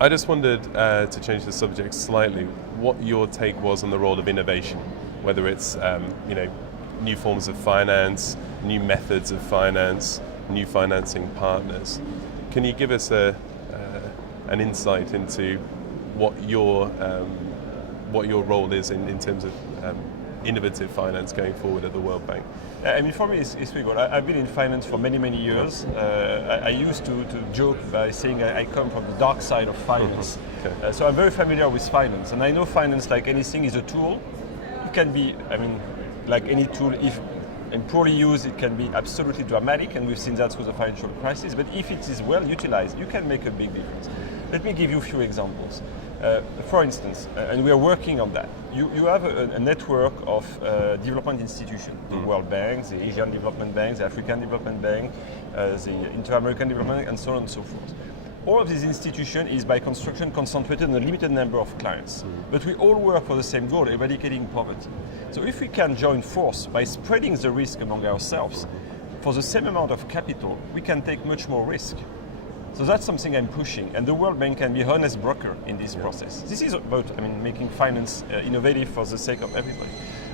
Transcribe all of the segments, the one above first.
I just wondered, to change the subject slightly, what your take was on the role of innovation, whether it's new forms of finance, new methods of finance, new financing partners. Can you give us an insight into what your role is in terms of innovative finance going forward at the World Bank? I mean, for me, it's pretty good. I've been in finance for many, many years. I used to joke by saying I come from the dark side of finance. Okay. So I'm very familiar with finance. And I know finance, like anything, is a tool. It can be, like any tool, if poorly used, it can be absolutely dramatic. And we've seen that through the financial crisis. But if it is well utilized, you can make a big difference. Let me give you a few examples. For instance, and we are working on that, you have a network of development institutions, the World Bank, the Asian Development Bank, the African Development Bank, the Inter-American Development Bank, and so on and so forth. All of these institutions is by construction concentrated on a limited number of clients. But we all work for the same goal, eradicating poverty. So if we can join force by spreading the risk among ourselves, for the same amount of capital, we can take much more risk. So that's something I'm pushing, and the World Bank can be an honest broker in this process. This is about, making finance innovative for the sake of everybody.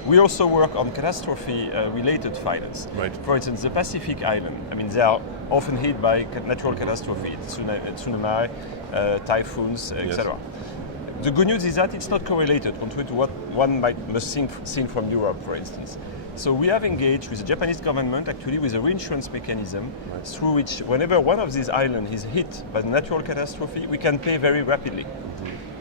We also work on catastrophe-related finance. Right. For instance, the Pacific Island. They are often hit by natural catastrophe, tsunami, typhoons, etc. The good news is that it's not correlated, contrary to what one must think from Europe, for instance. So we have engaged with the Japanese government, actually, with a reinsurance mechanism through which, whenever one of these islands is hit by natural catastrophe, we can pay very rapidly.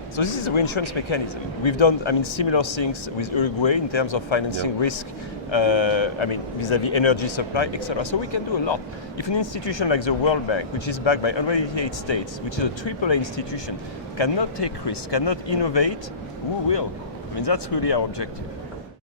So this is a reinsurance mechanism. We've done, similar things with Uruguay in terms of financing risk, vis-à-vis energy supply, etc. So we can do a lot. If an institution like the World Bank, which is backed by 188 states, which is a AAA institution, cannot take risks, cannot innovate, who will? That's really our objective.